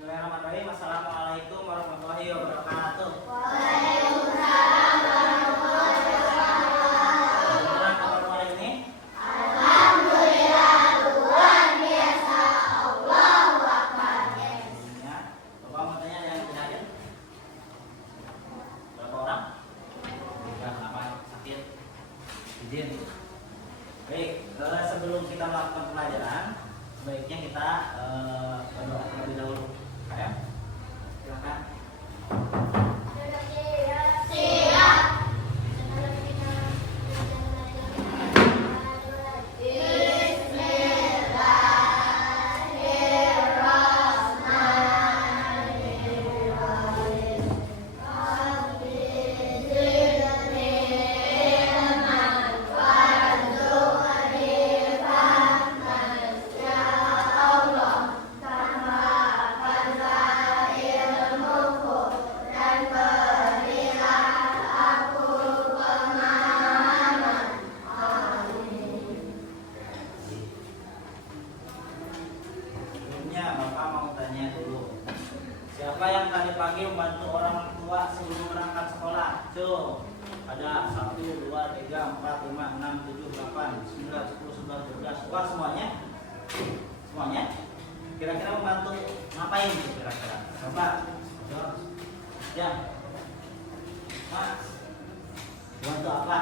Bismillahirrahmanirrahim. Assalamualaikum warahmatullahi wabarakatuh. Waalaikumsalam warahmatullahi wabarakatuh. Bagaimana kabar hari ini? Alhamdulillah, luar biasa. Allahu Akbar. Ya. Bapak mau tanya yang tidak hadir? Berapa orang? Tiga. Kenapa? Sakit? Izin. Baik. Sebelum kita melakukan pelajaran, sebaiknya kita berdoa terlebih dahulu. Ya. Silakan. Siap. Sebelumnya Bapak mau tanya dulu. Siapa yang tadi pagi membantu orang tua sebelum berangkat sekolah? Tuh. Ada 1, 2, 3, 4, 5, 6, 7, 8, 9, 10, 11, 12. Wah, semuanya? Semuanya? Kira-kira membantu ngapain gitu kira-kira? Coba. Ya. Mas. Bantu apa?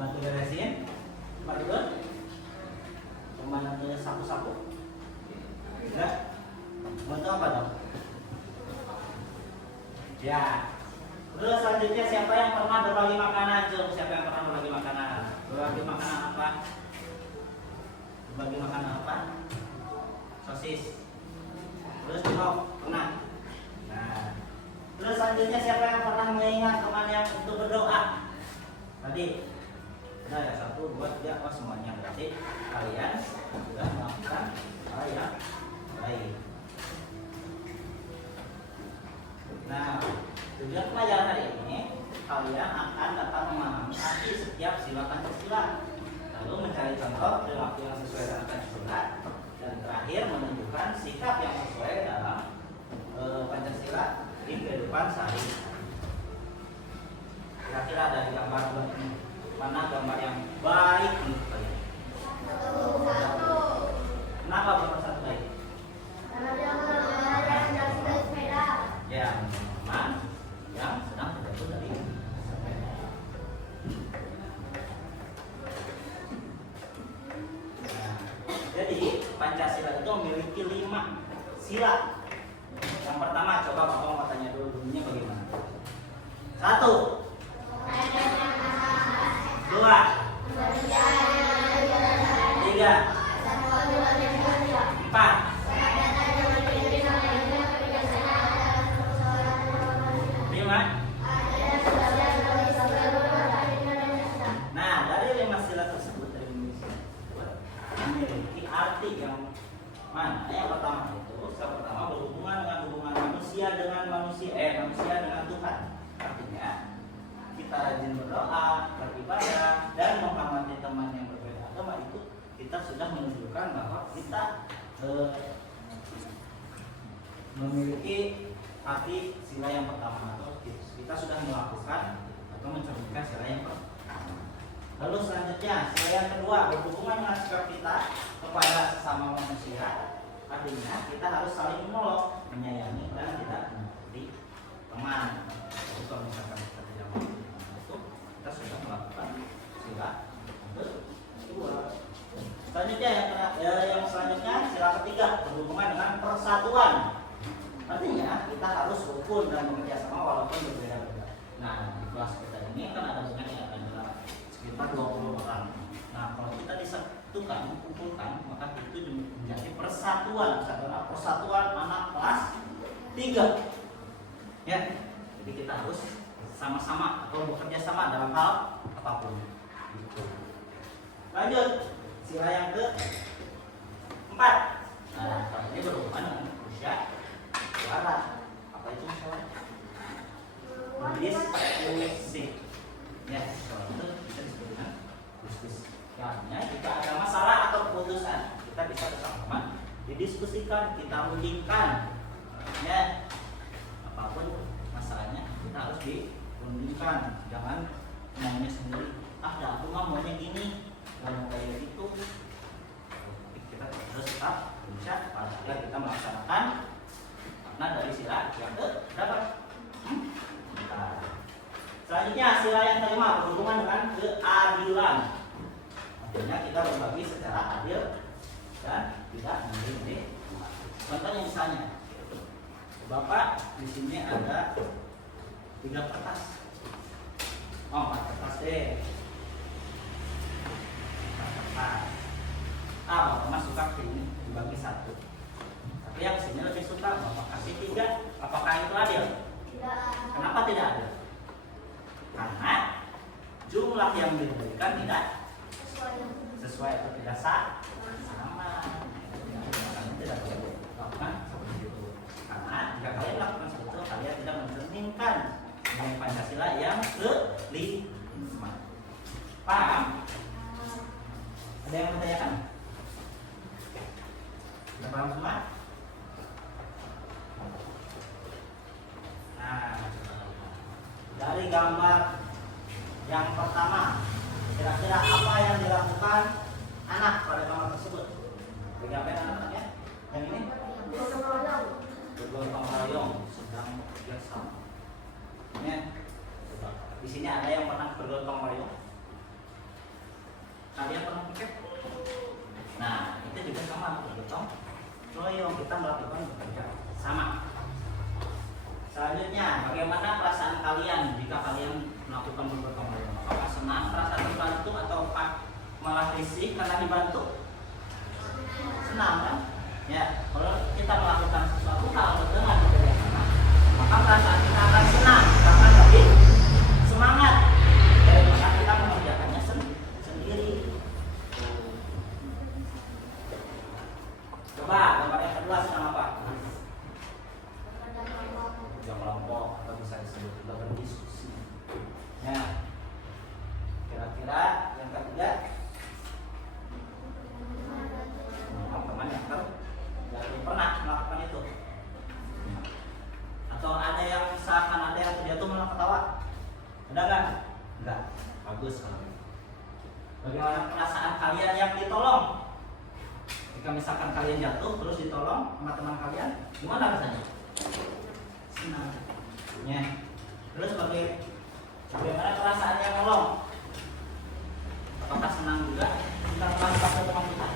Bantu beresin? Bantu tidur? Bantu sapu-sapu? Enggak? Bantu apa dong? Ya. Terus selanjutnya siapa yang pernah berbagi makanan? Coba siapa yang pernah berbagi makanan? Berbagi makanan apa? Berbagi makanan apa? Sosis. Terus cilok pernah. Nah. Terus selanjutnya siapa yang pernah mengingat teman yang untuk berdoa? Tadi. Ada ya 1, 2, 3. Oh semuanya berarti kalian sudah melakukan hal yang baik. Nah, tujuan pelajaran hari ini kalian akan dapat memahami arti setiap sila Pancasila, lalu mencari contoh perilaku yang sesuai dengan Pancasila, dan terakhir menunjukkan sikap yang sesuai dalam Pancasila di kehidupan sehari. Kira-kira ada di gambar dua ini, mana gambar yang baik menurut kalian? Kenapa gambar satu baik? Yang teman yang sedang terjatuh dari sepeda. Nah, jadi Pancasila itu memiliki 5 sila. Yang pertama, coba Bapak mau tanya dulu bunyinya bagaimana? 1, 2, 3, 4, 5. Nah, dari 5 sila tersebut memiliki arti yang mana? Yang pertama itu, yang pertama berhubungan dengan hubungan manusia dengan manusia dengan Tuhan. Artinya kita rajin berdoa, beribadah, dan menghormati teman yang berbeda agama, itu kita sudah menunjukkan bahwa kita memiliki arti sila yang pertama, atau kita sudah melakukan atau mencerminkan sila yang pertama. Lalu selanjutnya sila yang kedua berhubungan dengan sikap kita kepada sesama manusia. Artinya kita harus saling menolong, menyayangi, dan tidak menjadi teman. Jadi kalau misalkan kita tidak menjadi teman itu, kita sudah melakukan sila kedua. Selanjutnya yang selanjutnya sila ketiga berhubungan dengan persatuan. Artinya kita harus rukun dan bekerja sama walaupun berbeda-beda. Nah, di kelas kita ini kan ada banyak yang ada sekitar 20 orang. Nah, kalau kita disatukan, kumpulkan, maka itu menjadi persatuan. Persatuan anak kelas 3. Ya, jadi kita harus sama-sama atau bekerja sama dalam hal apapun. Gitu. Lanjut, sila yang ke-4. Nah, ini berhubungan dengan usia. Suara, apa itu suara? Diskusi. Ya, kalau itu bisa disebut dengan diskusi. Artinya jika ada masalah atau keputusan, kita bisa bersama-sama didiskusikan, kita uji dirundingkan. Ya, apapun masalahnya kita harus dirundingkan, jangan maunya sendiri. Ah, dah aku mah maunya gini, nggak mau kayak gitu. Kita harus tetap berusaha agar kita melaksanakan makna dari sila yang berapa? Nah, selanjutnya sila yang kelima berhubungan dengan keadilan. Artinya kita berbagi secara adil dan tidak memberi. Contohnya misalnya, Bapak di sini ada 3 kertas. Oh, 4 kertas deh. 4 kertas. Bapak mah suka ini dibagi 1. Tapi yang sini lebih suka Bapak kasih 3. Apakah itu adil? Tidak. Kenapa tidak adil? Karena jumlah yang diberikan tidak sesuai atau tidak sama. Makanya tidak boleh melakukan seperti itu. Karena jika kalian melakukan seperti itu, kalian tidak mencerminkan nilai Pancasila yang kelima. Paham? Ada yang bertanyakan? Sudah paham semua? Nah, dari gambar yang pertama, kira-kira apa yang dilakukan anak pada gambar tersebut? Bagi apa anak-anaknya? Yang ini? Bergotong royong, sedang bekerjasama. Ya. Di sini ada yang pernah bergotong royong? Kalian pernah pikir? Nah, itu juga sama bergotong royong, kita melakukan bekerja sama. Selanjutnya, bagaimana perasaan kalian jika kalian melakukan bergotong royong? Apakah senang, merasa terbantu, atau malah risih karena dibantu? Senang kan? Ya, kalau kita melakukan sesuatu hal dengan bekerjasama, maka perasaan kita akan senang, akan lebih semangat daripada kita mengerjakannya sendiri. Coba gambar yang kedua senang apa? Kerja kelompok atau bisa disebut juga berdiskusi. Ya, kira-kira yang ketiga teman-teman yang pernah melakukan itu, atau ada yang misalkan ada yang dia tuh malah ketawa, ada nggak? Enggak, bagus kalau gitu. Bagaimana perasaan kalian yang ditolong? Jika misalkan kalian jatuh terus ditolong sama teman kalian, gimana rasanya? Senang. Ya. Terus bagaimana perasaan yang nolong? Apakah senang juga kita membantu teman kita?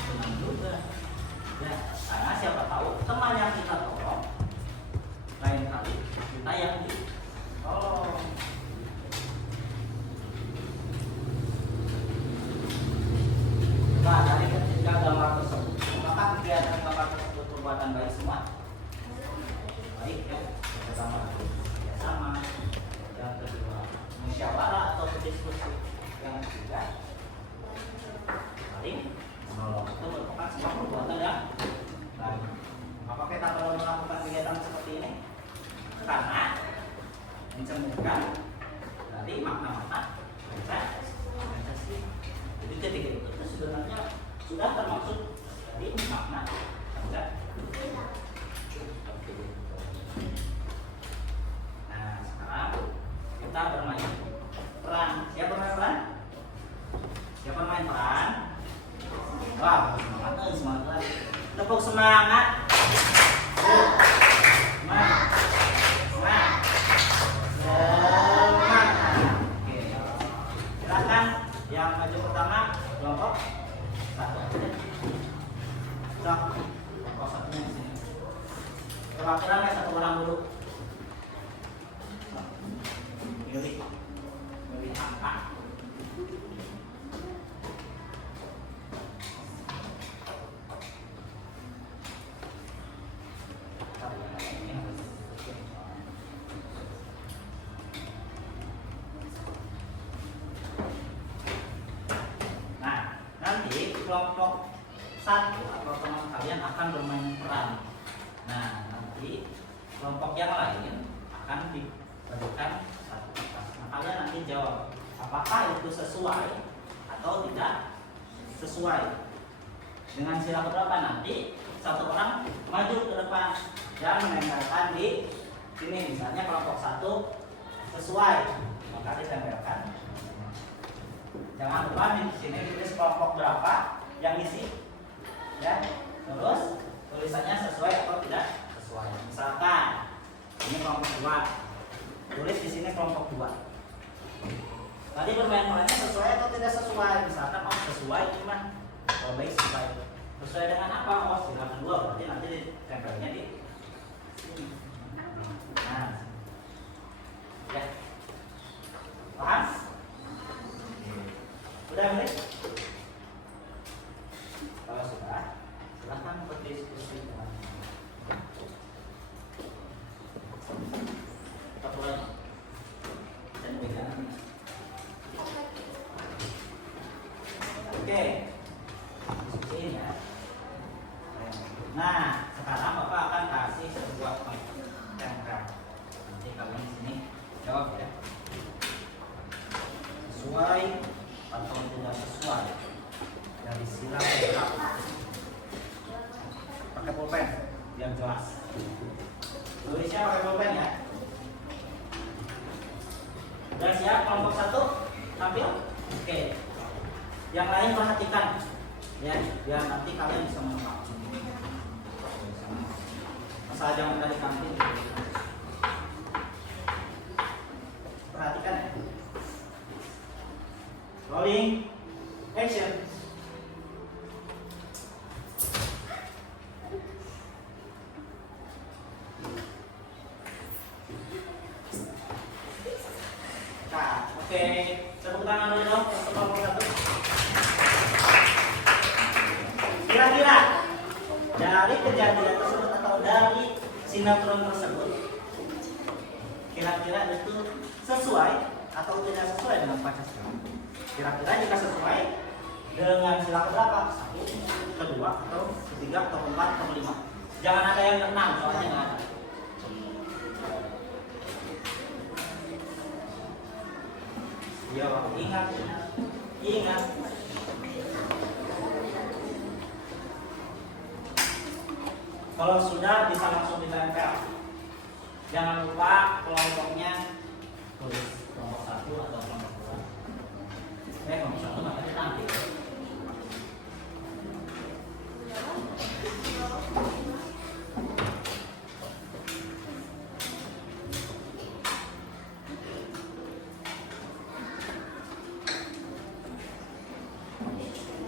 Senang juga. Ya, karena siapa tahu teman yang kita tolong lain kali kita yang ditolong. Nah, dari ketiga gambar tersebut, apakah kegiatan gambar tersebut perbuatan baik semua? Baik ya, pertama kerjasama, yang kedua musyawarah atau berdiskusi, yang ketiga saling menolong. Itu merupakan sebuah perbuatan yang baik. Apakah kita perlu melakukan kegiatan seperti ini? Karena mencerminkan dari makna-makna Pancasila. Jadi ketika itu sebenarnya sudah termasuk dari makna Pancasila. Nah, sekarang kita bermain peran. Siapa bermain peran? Siapa bermain peran? Wah, semangat, semangat. Tepuk semangat. Semangat. Semangat. Semangat. Oke. Silakan yang maju pertama kelompok 1 aja deh. Sok, kelompok 1-nya di sini. Coba satu orang dulu. Milih angka. Nah, nanti kelompok 1 atau teman kalian akan bermain peran. Nah, nanti kelompok yang lain akan diberikan satu kertas. Nah, kalian nanti jawab apakah itu sesuai atau tidak sesuai. Dengan sila berapa nanti satu orang maju ke depan dan menempelkan di sini. Misalnya kelompok 1 sesuai, maka ditempelkan. Jangan lupa di sini tulis kelompok berapa yang isi, ya. Terus tulisannya sesuai atau tidak sesuai. Misalkan ini kelompok 2, tulis di sini kelompok 2. Tadi permain-permainnya sesuai atau tidak sesuai. Misalkan sesuai, cuma kalau baik sesuai. Sesuai dengan apa? Silakan 2, berarti nanti ditempelnya di sini. Nah, ya, paham? Sudah boleh? Kalau sudah, silahkan berdiskusi dengan aturan dan pegangan. Oke, diskusiin ya. Nah, sekarang Bapak akan kasih sebuah tempel. Nanti kalian di sini jawab ya. Sesuai atau tidak sesuai dari sila berapa? Pakai pulpen biar jelas. Tulisnya pakai pulpen ya. Sudah siap kelompok 1 tampil? Oke. Yang lain perhatikan ya, biar nanti kalian bisa menebak. Asal jangan dari kantin. Perhatikan ya. Rolling, action. Nah, oke. Tepuk tangan dulu dong untuk kelompok 1. Kira-kira dari kejadian tersebut atau dari sinetron tersebut, kira-kira itu sesuai atau tidak sesuai dengan Pancasila? Kira-kira jika sesuai dengan sila berapa? 1, kedua, atau ketiga, atau keempat, atau kelima. Jangan ada yang keenam, soalnya nggak ada. Yo, ingat, ingat. Kalau sudah bisa langsung ditempel. Jangan lupa kelompoknya tulis kelompok 1 atau kelompok 2. Kelompok 1 makanya nanti.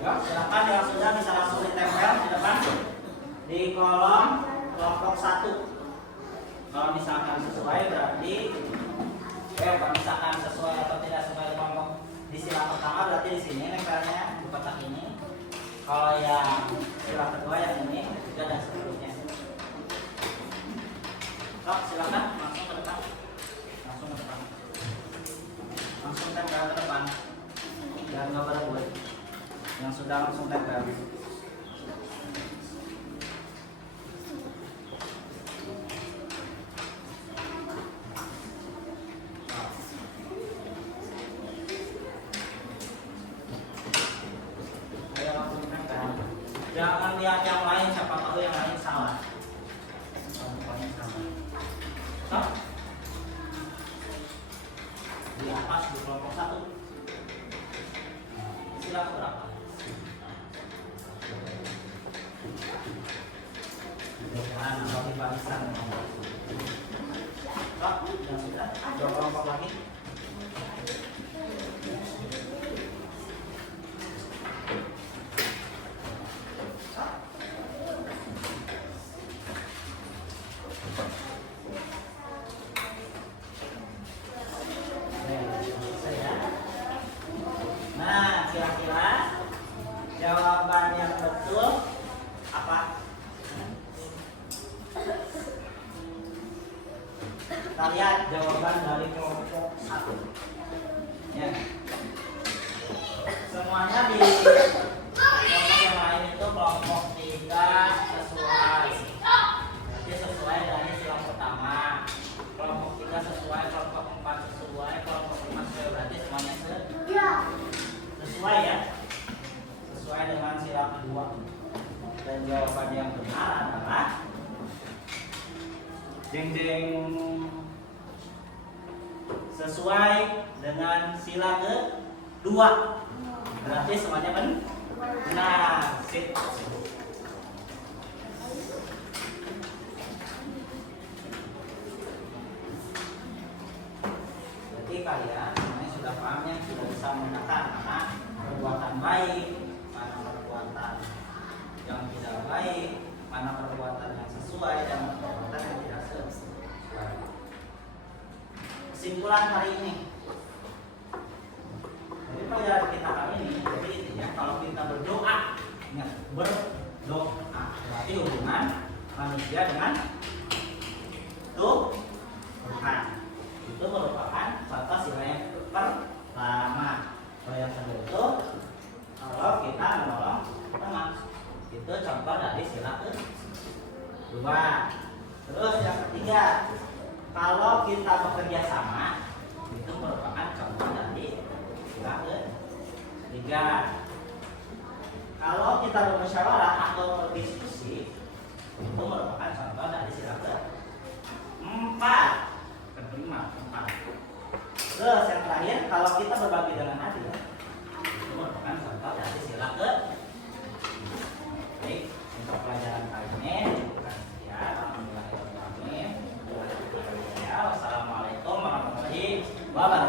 Ya, silakan yang sudah bisa langsung ditempel di depan di kolom kelompok 1. Kalau misalkan sesuai berarti kalau misalkan sesuai atau tidak sesuai kelompok di sila pertama berarti di sini nempelnya di kotak ini. Kalau yang sila kedua yang ini, ketiga dan seterusnya. Sok, silakan langsung ke depan. Langsung ke depan. Langsung tempel ke depan. Jangan nggak berebut. Yang sudah langsung tempel. Jangan lihat yang lain, siapa tahu yang lain salah. Pokoknya sama. Stop. Di atas di kelompok 1. Sila berapa? Jangan atau dibalikan. Stop. Yang sudah. Dua kelompok lagi. Nah, kira-kira jawaban yang betul apa? Kita lihat jawaban dari kelompok 1. Ya. Semuanya di kelompok yang lain itu kelompok 3 sesuai. Berarti sesuai dari sila pertama. Kelompok 3 sesuai, kelompok 4 sesuai, kelompok 5 sesuai. Berarti semuanya sesuai ya. Sesuai dengan sila kedua. Dan jawaban yang benar Jeng jeng. Sesuai dengan sila kedua. Berarti semuanya benar. Sip. Berarti kalian semuanya sudah paham ya, sudah bisa membedakan mana perbuatan baik, mana perbuatan yang tidak baik, mana perbuatan yang sesuai dan perbuatan yang tidak sesuai. Kesimpulan hari ini, jadi pelajaran kita kali ini, jadi intinya kalau kita berdoa, ingat berdoa berarti hubungan manusia dengan Tuhan. Itu merupakan contoh sila yang pertama. Kalau yang kedua itu kalau kita menolong teman, itu contoh dari sila kedua. Terus yang ketiga, kalau kita bekerja sama, itu merupakan contoh dari sila ketiga. Kalau kita bermusyawarah atau berdiskusi, itu merupakan contoh dari sila keempat. Terus yang terakhir, kalau kita berbagi dengan adil, itu merupakan contoh dari sila ke. Baik, untuk pelajaran kali ini bukan sekian. Alhamdulillah. Wassalamualaikum warahmatullahi wabarakatuh.